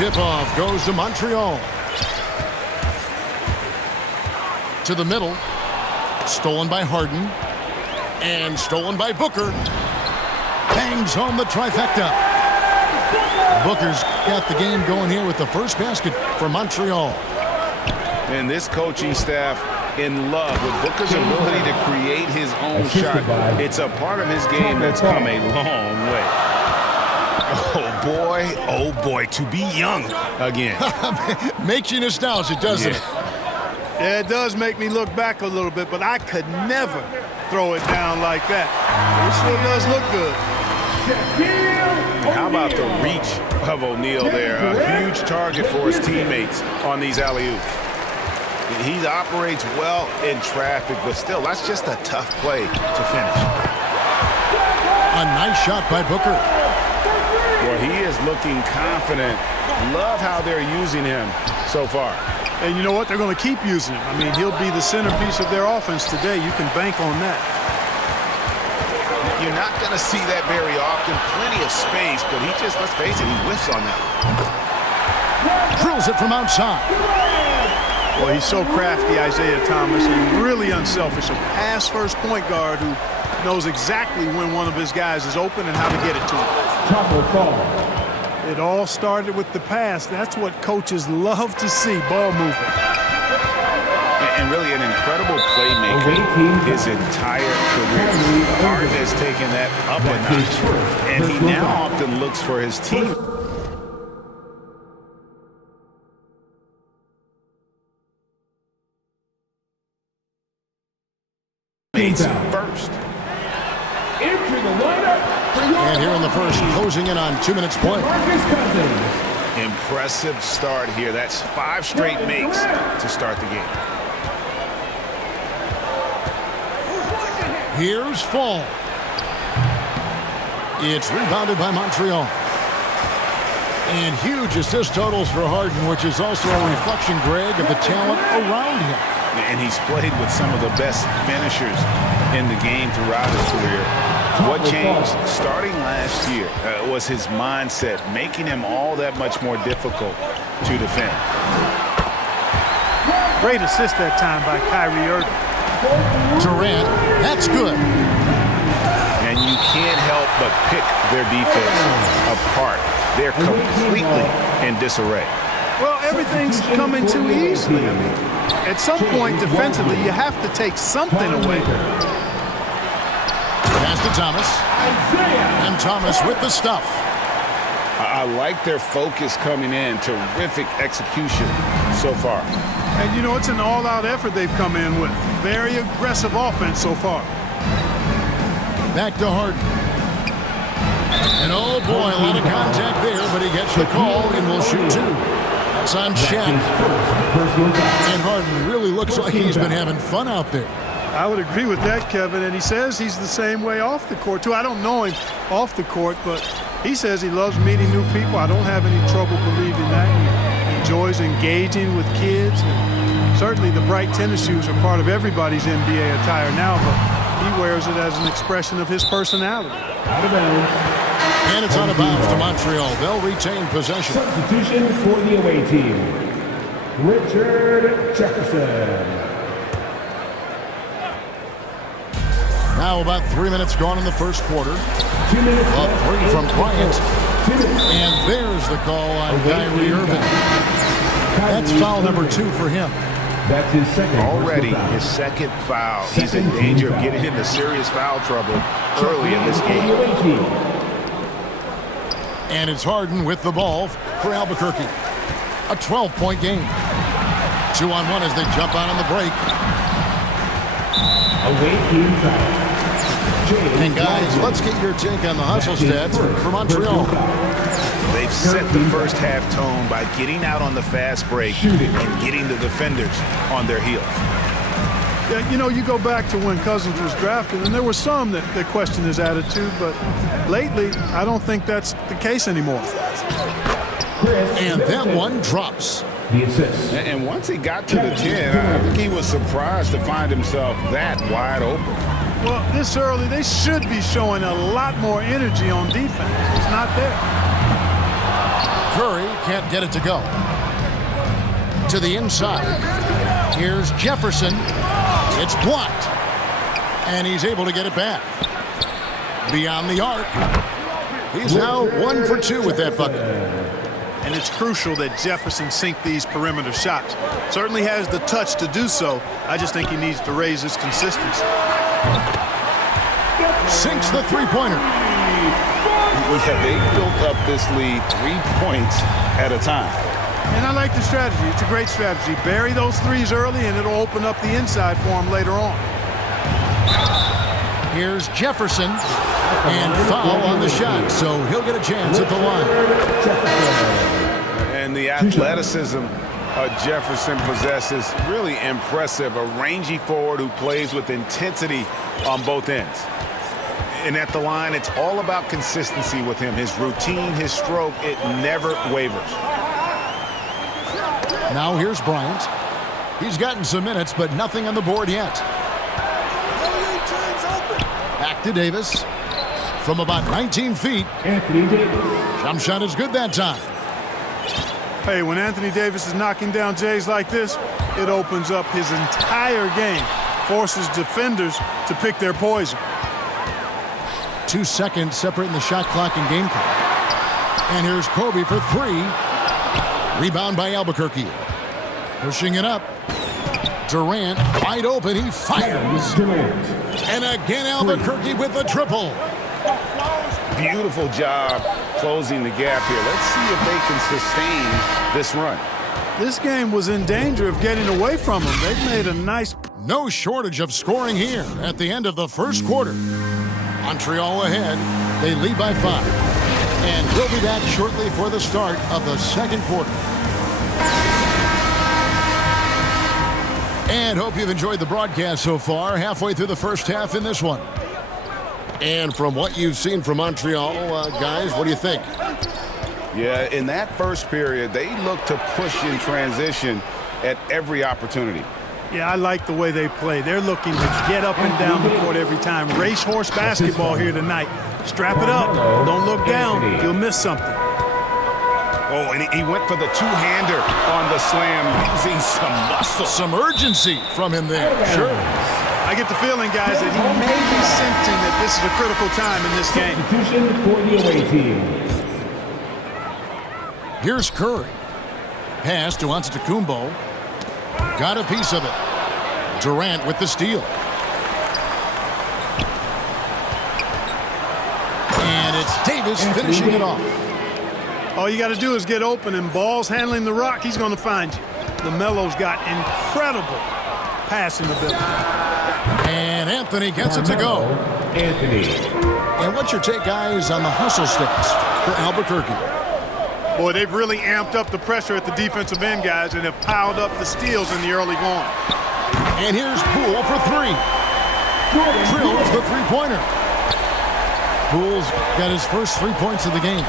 tip-off goes to Montreal. To the middle. Stolen by Harden. And stolen by Booker. Bangs home the trifecta. Booker's got the game going here with the first basket for Montreal. And this coaching staff in love with Booker's ability to create his own shot. It's a part of his game that's come a long way. Oh boy, to be young again. Makes you nostalgic, doesn't it? Yeah, it does make me look back a little bit, but I could never throw it down like that. It sure does look good. How about the reach of O'Neal there? A huge target for his teammates on these alley-oops. He operates well in traffic, but still, that's just a tough play to finish. A nice shot by Booker. Well, he is looking confident. Love how they're using him so far. And you know what? They're going to keep using him. I mean, he'll be the centerpiece of their offense today. You can bank on that. You're not going to see that very often. Plenty of space, but he just, let's face it, he whiffs on that. Drills it from outside. Well, he's so crafty, Isaiah Thomas, and really unselfish. A pass-first point guard who knows exactly when one of his guys is open and how to get it to him. It all started with the pass. That's what coaches love to see, ball movement. And really an incredible playmaker his entire career. Harden has taken that up a notch, and he now often looks for his team. First. And here in the first, closing in on 2 minutes play. Impressive start here. That's 5 straight makes to start the game. Here's Fall. It's rebounded by Montreal. And huge assist totals for Harden, which is also a reflection, Greg, of the talent around him. And he's played with some of the best finishers in the game throughout his career. What changed starting last year was his mindset, making him all that much more difficult to defend. Great assist that time by Kyrie Irving. Durant, that's good. And you can't help but pick their defense apart. They're completely in disarray. Well, everything's coming too easily. I mean, at some point defensively, you have to take something away. Pass to Thomas. And Thomas with the stuff. I like their focus coming in. Terrific execution so far. And, you know, it's an all-out effort they've come in with. Very aggressive offense so far. Back to Harden. And, oh, boy, a lot of contact there, but he gets the call and will shoot 2. That's on Shaq. And Harden really looks like he's been having fun out there. I would agree with that, Kevin. And he says he's the same way off the court, too. I don't know him off the court, but he says he loves meeting new people. I don't have any trouble believing that. He enjoys engaging with kids. And certainly the bright tennis shoes are part of everybody's NBA attire now, but he wears it as an expression of his personality. Out of bounds. And it's out of bounds to Montreal. They'll retain possession. Substitution for the away team. Richard Jefferson. Now about 3 minutes gone in the first quarter. 2 minutes. A 3 from Bryant. And there's the call on Kyrie Irving. That's foul number 2 for him. That's his second. Already his second foul. He's in danger of getting into serious foul trouble early in this game. And it's Harden with the ball for Albuquerque. A 12-point game. 2-on-1 as they jump out on the break. Away team foul. And guys, let's get your take on the hustle stats for Montreal. They've set the first half tone by getting out on the fast break and getting the defenders on their heels. Yeah, you know, you go back to when Cousins was drafted, and there were some that questioned his attitude, but lately, I don't think that's the case anymore. And that one drops. The assist. And once he got to the 10, I think he was surprised to find himself that wide open. Well, this early, they should be showing a lot more energy on defense. It's not there. Curry can't get it to go. To the inside. Here's Jefferson. It's blocked. And he's able to get it back. Beyond the arc. He's now 1 for 2 with that bucket. And it's crucial that Jefferson sink these perimeter shots. Certainly has the touch to do so. I just think he needs to raise his consistency. Sinks the three-pointer. Yeah, they built up this lead 3 points at a time. And I like the strategy. It's a great strategy. Bury those threes early, and it'll open up the inside for him later on. Here's Jefferson. And foul on the shot, so he'll get a chance at the line. And the athleticism Jefferson possesses, really impressive. A rangy forward who plays with intensity on both ends. And at the line, it's all about consistency with him. His routine, his stroke, it never wavers. Now here's Bryant. He's gotten some minutes, but nothing on the board yet. Back to Davis. From about 19 feet. Anthony Davis. Jump shot is good that time. Hey, when Anthony Davis is knocking down Jays like this, it opens up his entire game. Forces defenders to pick their poison. 2 seconds separating the shot clock and game clock. And here's Kobe for 3. Rebound by Albuquerque. Pushing it up. Durant wide open. He fires. Durant. And again Albuquerque with the triple. Beautiful job closing the gap here. Let's see if they can sustain this run. This game was in danger of getting away from them. They've made a nice... No shortage of scoring here at the end of the first quarter. Montreal ahead. They lead by 5. And we'll be back shortly for the start of the second quarter. And hope you've enjoyed the broadcast so far. Halfway through the first half in this one. And from what you've seen from Montreal, guys, what do you think? Yeah, in that first period, they looked to push in transition at every opportunity. Yeah, I like the way they play. They're looking to get up and down the court every time. Racehorse basketball here tonight. Strap it up. Don't look down. You'll miss something. Oh, and he went for the two-hander on the slam, using some muscle. Some urgency from him there. Sure. I get the feeling, guys, that he may be sensing that this is a critical time in this game. Substitution for the away team. Here's Curry. Pass to Antetokounmpo. Got a piece of it. Durant with the steal. And it's Davis finishing it off. All you got to do is get open, and Ball's handling the rock. He's going to find you. LaMelo's got incredible passing ability. And Anthony gets it to go. Anthony. And what's your take, guys, on the hustle stats for Albuquerque? Boy, they've really amped up the pressure at the defensive end, guys, and have piled up the steals in the early going. And here's Poole for 3. Drills the three-pointer. Poole's got his first 3 points of the game.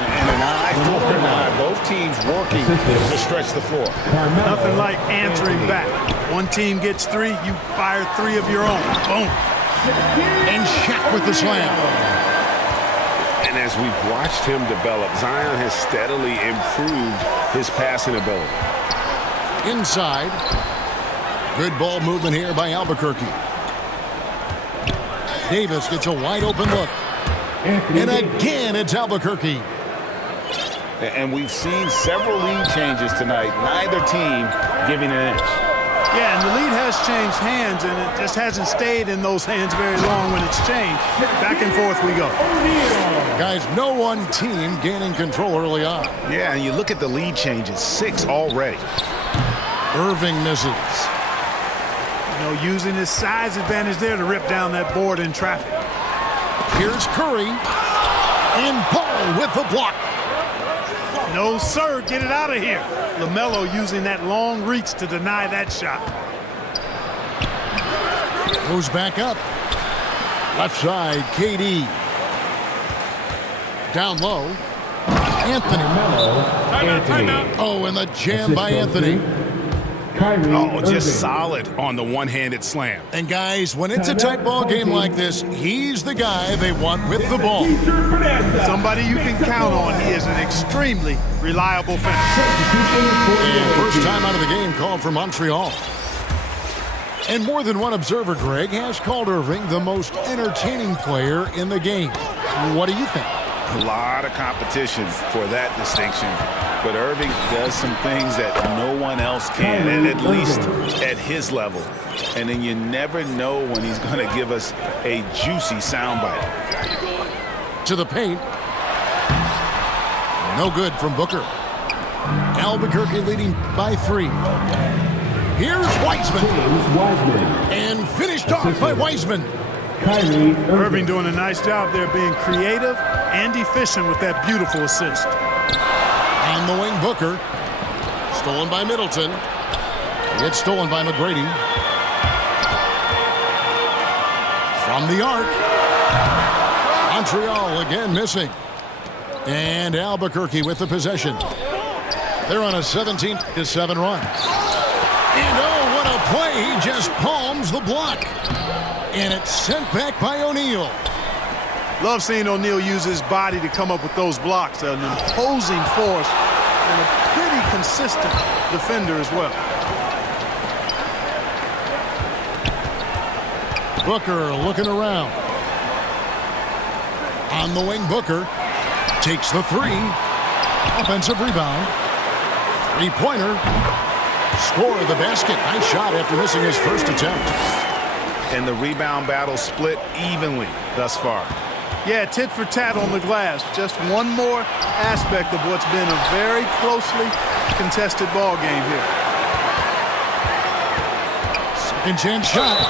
And an eye for an eye. Both teams working to stretch the floor. Nothing like answering back. One team gets 3, you fire 3 of your own. Boom. And Shaq with the slam. And as we've watched him develop, Zion has steadily improved his passing ability. Inside. Good ball movement here by Albuquerque. Davis gets a wide open look. And again, it's Albuquerque. And we've seen several lead changes tonight. Neither team giving an inch. Yeah, and the lead has changed hands, and it just hasn't stayed in those hands very long when it's changed. Back and forth we go. Guys, no one team gaining control early on. Yeah, and you look at the lead changes, 6 already. Irving misses. You know, using his size advantage there to rip down that board in traffic. Here's Curry. And Paul with the block. No, sir. Get it out of here. LaMelo using that long reach to deny that shot. Goes back up. Left side, KD. Down low. Anthony. Anthony. Oh, and the jam by Anthony. Kyrie Oh, just Irving. solid on the one-handed slam. And guys, when it's a tight ball game like this, he's the guy they want with the ball. Somebody you can count on. He is an extremely reliable finisher. And first time out of the game called for Montreal. And more than one observer, Greg, has called Irving the most entertaining player in the game. What do you think? A lot of competition for that distinction. But Irving does some things that no one else can, and at least at his level. And then you never know when he's going to give us a juicy soundbite. To the paint. No good from Booker. Albuquerque leading by 3. Here's Wiseman. James Wiseman. And finished off by Wiseman. Kyrie Irving doing a nice job there being creative and efficient with that beautiful assist. On the wing, Booker. Stolen by Middleton. It's stolen by McGrady. From the arc. Montreal again missing. And Albuquerque with the possession. They're on a 17-7 run. And oh, what a play. He just palms the block. And it's sent back by O'Neal. Love seeing O'Neal use his body to come up with those blocks. An imposing force and a pretty consistent defender as well. Booker looking around. On the wing, Booker takes the 3. Offensive rebound. 3-pointer. Score the basket. Nice shot after missing his first attempt. And the rebound battle split evenly thus far. Yeah, tit for tat on the glass. Just one more aspect of what's been a very closely contested ball game here. Second chance shot.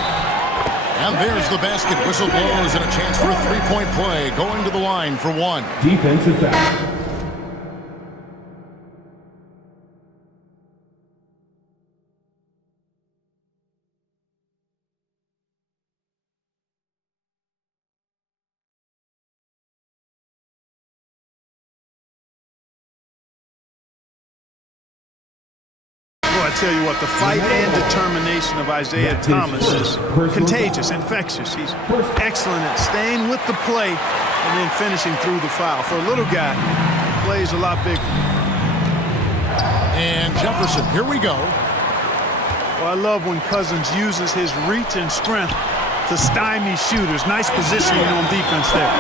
And there's the basket. Whistle blows and a chance for a 3-point play. Going to the line for 1. defensive foul. I tell you what, the fight and determination of Isaiah Thomas is contagious, infectious. He's excellent at staying with the play and then finishing through the foul. For a little guy, he plays a lot bigger. And Jefferson, here we go. Well, I love when Cousins uses his reach and strength to stymie shooters. Nice positioning on defense there.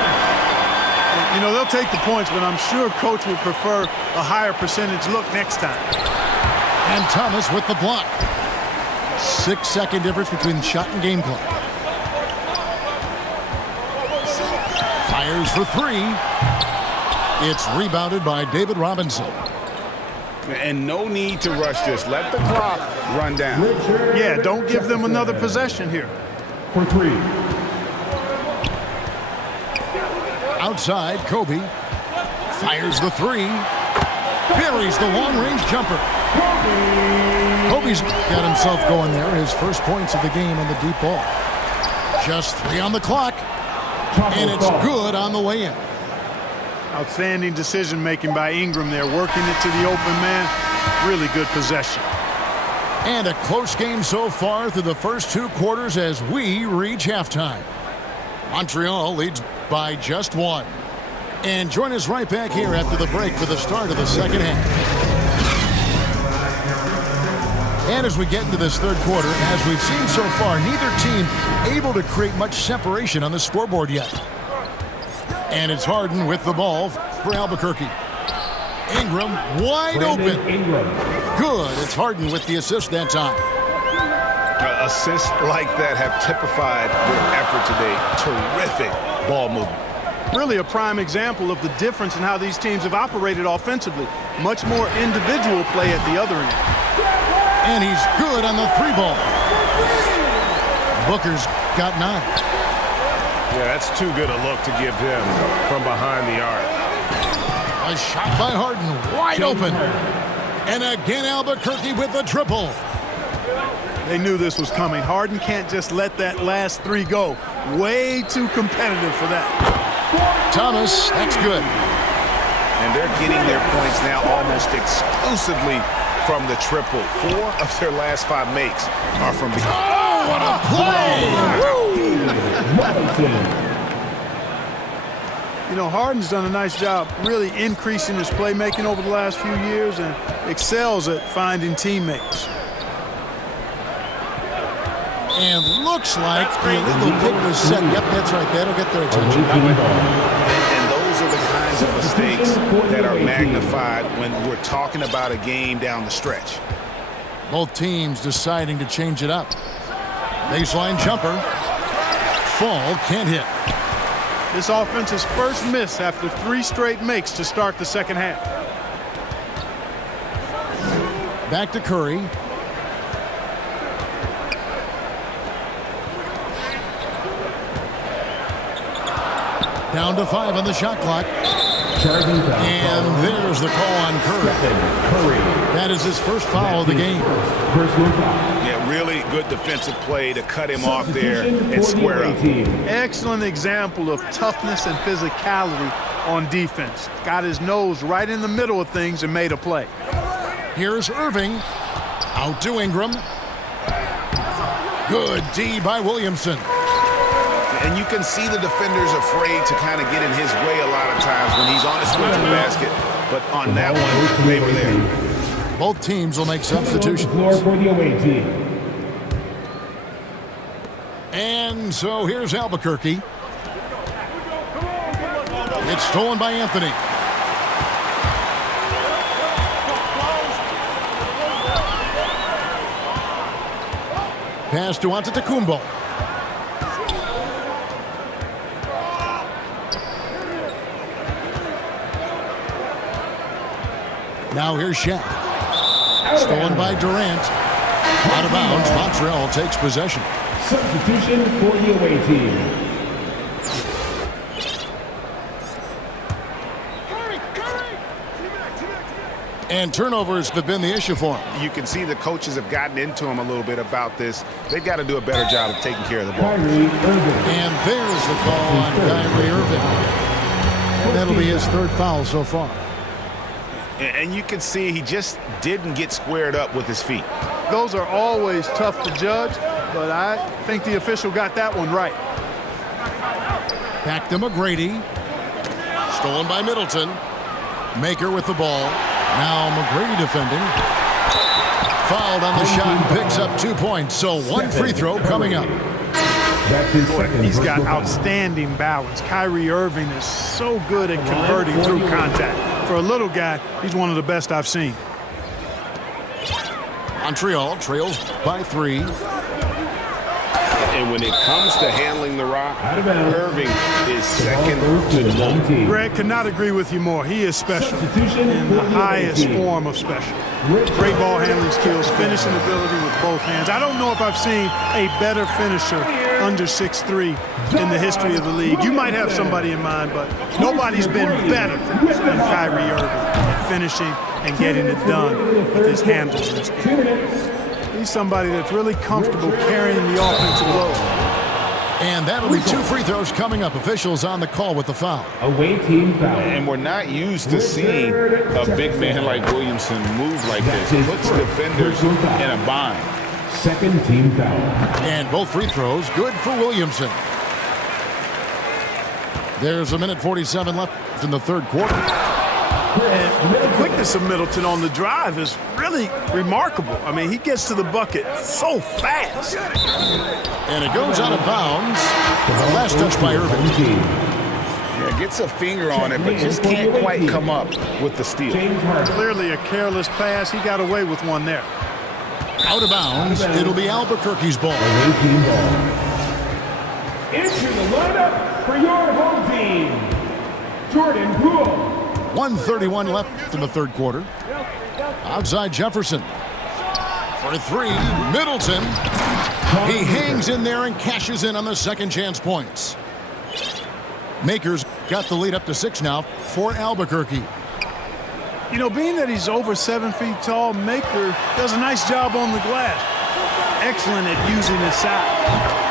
You know, they'll take the points, but I'm sure Coach would prefer a higher percentage look next time. And Thomas with the block. 6-second difference between shot and game clock. Fires for 3. It's rebounded by David Robinson. And no need to rush this. Let the clock run down. Yeah, don't give them another possession here. For 3. Outside, Kobe. Fires the 3. Buries the long-range jumper. Kobe's got himself going there. His first points of the game on the deep ball. Just 3 on the clock. And it's good on the way in. Outstanding decision-making by Ingram there, working it to the open man. Really good possession. And a close game so far through the first 2 quarters as we reach halftime. Montreal leads by just 1. And join us right back here after the break for the start of the second half. And as we get into this third quarter, as we've seen so far, neither team able to create much separation on the scoreboard yet. And it's Harden with the ball for Albuquerque. Ingram wide open. Ingram. Good. It's Harden with the assist that time. Assists like that have typified their effort today. Terrific ball movement. Really a prime example of the difference in how these teams have operated offensively. Much more individual play at the other end. And he's good on the 3 ball. Booker's got 9. Yeah, that's too good a look to give him from behind the arc. A shot by Harden, wide open. And again, Albuquerque with the triple. They knew this was coming. Harden can't just let that last 3 go. Way too competitive for that. Thomas, that's good. And they're getting their points now almost exclusively from the triple. 4 of their last 5 makes are from behind. Oh, what a play! Robinson. You know, Harden's done a nice job really increasing his playmaking over the last few years and excels at finding teammates. And looks like the illegal kick was set. Yep, that's right. That'll get their attention. And those are the kinds of mistakes that are magnified when we're talking about a game down the stretch. Both teams deciding to change it up. Baseline jumper. Fall can't hit. This offense's first miss after 3 straight makes to start the second half. Back to Curry. Down to 5 on the shot clock. Charging foul. And there's the call on Curry. Curry. That is his first foul of the game. Personal foul. Yeah, really good defensive play to cut him off there Substitution and for the square away up. team. Excellent example of toughness and physicality on defense. Got his nose right in the middle of things and made a play. Here's Irving. Out to Ingram. Good D by Williamson. And you can see the defenders afraid to kind of get in his way a lot of times when he's on his way to the basket. But on that one, they were there. Both teams will make Floor substitutions. for the away team. And so here's Albuquerque. It's stolen by Anthony. Pass to Antetokounmpo. Now here's Shaq. Stolen by Durant. Out of bounds. Montreal takes possession. Substitution for the away team. And turnovers have been the issue for him. You can see the coaches have gotten into him a little bit about this. They've got to do a better job of taking care of the ball. Kyrie Irving. And there's the call on Kyrie Irving. And that'll be his 3rd foul so far. And you can see he just didn't get squared up with his feet. Those are always tough to judge, but I think the official got that one right. Back to McGrady. Stolen by Middleton. Maker with the ball. Now McGrady defending. Fouled on the shot and picks up 2 points. So 1 free throw coming up. That's his second. He's got personal foul. outstanding balance. Kyrie Irving is so good at converting through contact. For a little guy, he's one of the best I've seen. Montreal trails by 3. And when it comes to handling the rock, Out of bounds. Irving is second Ball goes to the none. home team. Greg could not agree with you more. He is special Substitution in for the the away highest team. form of special. Great ball handling skills, finishing ability with both hands. I don't know if I've seen a better finisher under 6'3" in the history of the league. You might have somebody in mind, but nobody's been better than Kyrie Irving at finishing and getting it done with his handles in this game. He's somebody that's really comfortable carrying the offensive load. And that'll be 2 free throws coming up. Officials on the call with the foul. Away team foul. And we're not used to seeing a big man like Williamson move like this. It puts defenders in a bind. Second team foul. And both free throws good for Williamson. There's 1:47 left in the 3rd quarter. And the quickness of Middleton on the drive is really remarkable. I mean, he gets to the bucket so fast. And it goes out of bounds. The last touch by Irving. Home team. Yeah, gets a finger on it, but just can't quite come up with the steal. James Harden. Clearly a careless pass. He got away with one there. Out of bounds. It'll be Albuquerque's ball. Away team ball. Into the lineup for your home team, Jordan Poole. 1:31 left in the 3rd quarter. Outside Jefferson. For 3, Middleton. He hangs in there and cashes in on the second chance points. Makers got the lead up to 6 now for Albuquerque. You know, being that he's over 7 feet tall, Maker does a nice job on the glass. Excellent at using his size.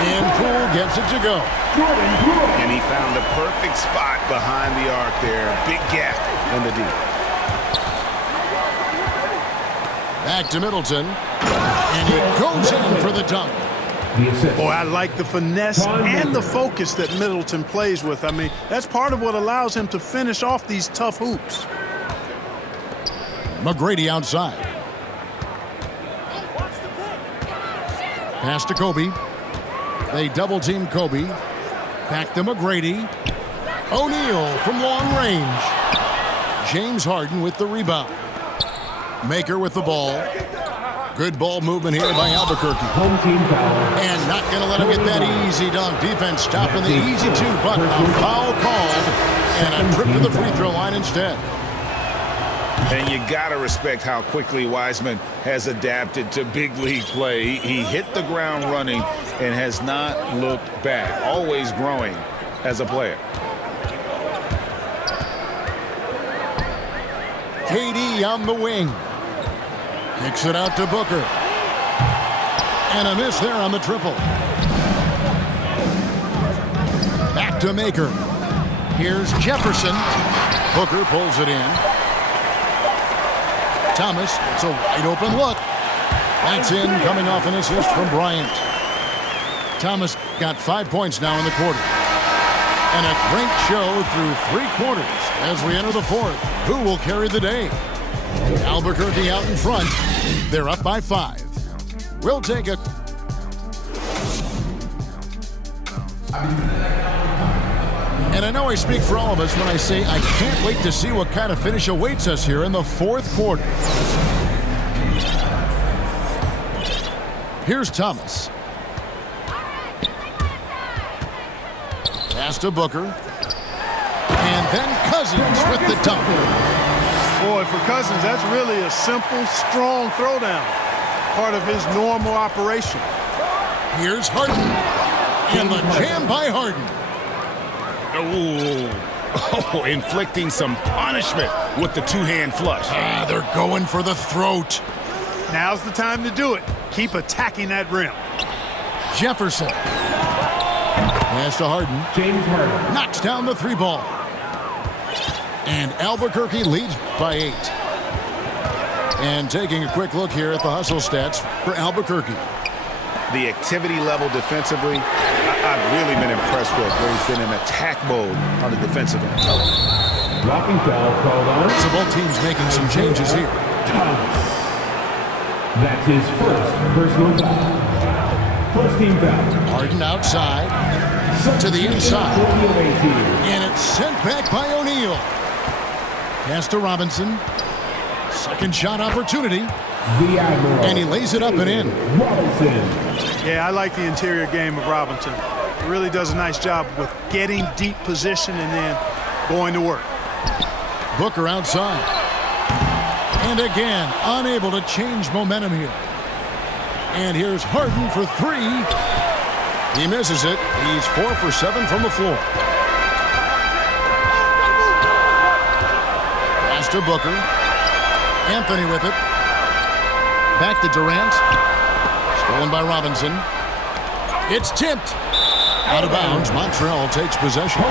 And Poole gets it to go. Jordan Poole. And he found the perfect spot behind the arc there. Big gap in the D. Back to Middleton. And he goes in for the dunk. The assist. Boy, I like the finesse and the focus that Middleton plays with. I mean, that's part of what allows him to finish off these tough hoops. McGrady outside. Pass to Kobe. They double-team Kobe. Back to McGrady. O'Neal from long range. James Harden with the rebound. Maker with the ball. Good ball movement here by Albuquerque. Home team foul. And not going to let him get that easy dunk. Defense stopping the easy two, but a foul called. And a trip to the free throw line instead. And you got to respect how quickly Wiseman has adapted to big league play. He hit the ground running and has not looked back. Always growing as a player. KD on the wing. Kicks it out to Booker. And a miss there on the triple. Back to Maker. Here's Jefferson. Booker pulls it in. Thomas, it's a wide open look. That's in, coming off an assist from Bryant. Thomas got 5 points now in the quarter. And a great show through 3 quarters as we enter the fourth. Who will carry the day? Albuquerque out in front. They're up by 5. We'll take a... And I know I speak for all of us when I say I can't wait to see what kind of finish awaits us here in the fourth quarter. Here's Thomas. Pass to Booker. And then Cousins with the dunk. Boy, for Cousins, that's really a simple, strong throwdown. Part of his normal operation. Here's Harden. And the jam by Harden. Oh, inflicting some punishment with the two-hand flush. They're going for the throat. Now's the time to do it. Keep attacking that rim. Jefferson. Pass to Harden. James Harden. Knocks down the 3 ball. And Albuquerque leads by 8. And taking a quick look here at the hustle stats for Albuquerque. The activity level defensively, I've really been impressed with. There's been an attack mode on the defensive end. Blocking foul called on. So both teams making some changes here. Thomas. That's his first personal foul. First team foul. Harden outside to the inside. And it's sent back by O'Neal. Pass to Robinson. Second shot opportunity. The Admiral. And he lays it up and in. Robinson. Yeah, I like the interior game of Robinson. He really does a nice job with getting deep position and then going to work. Booker outside. And again, unable to change momentum here. And here's Harden for 3. He misses it. He's 4 for 7 from the floor. Pass to Booker. Anthony with it. Back to Durant. Stolen by Robinson. It's tipped. Out of bounds. Montreal takes possession.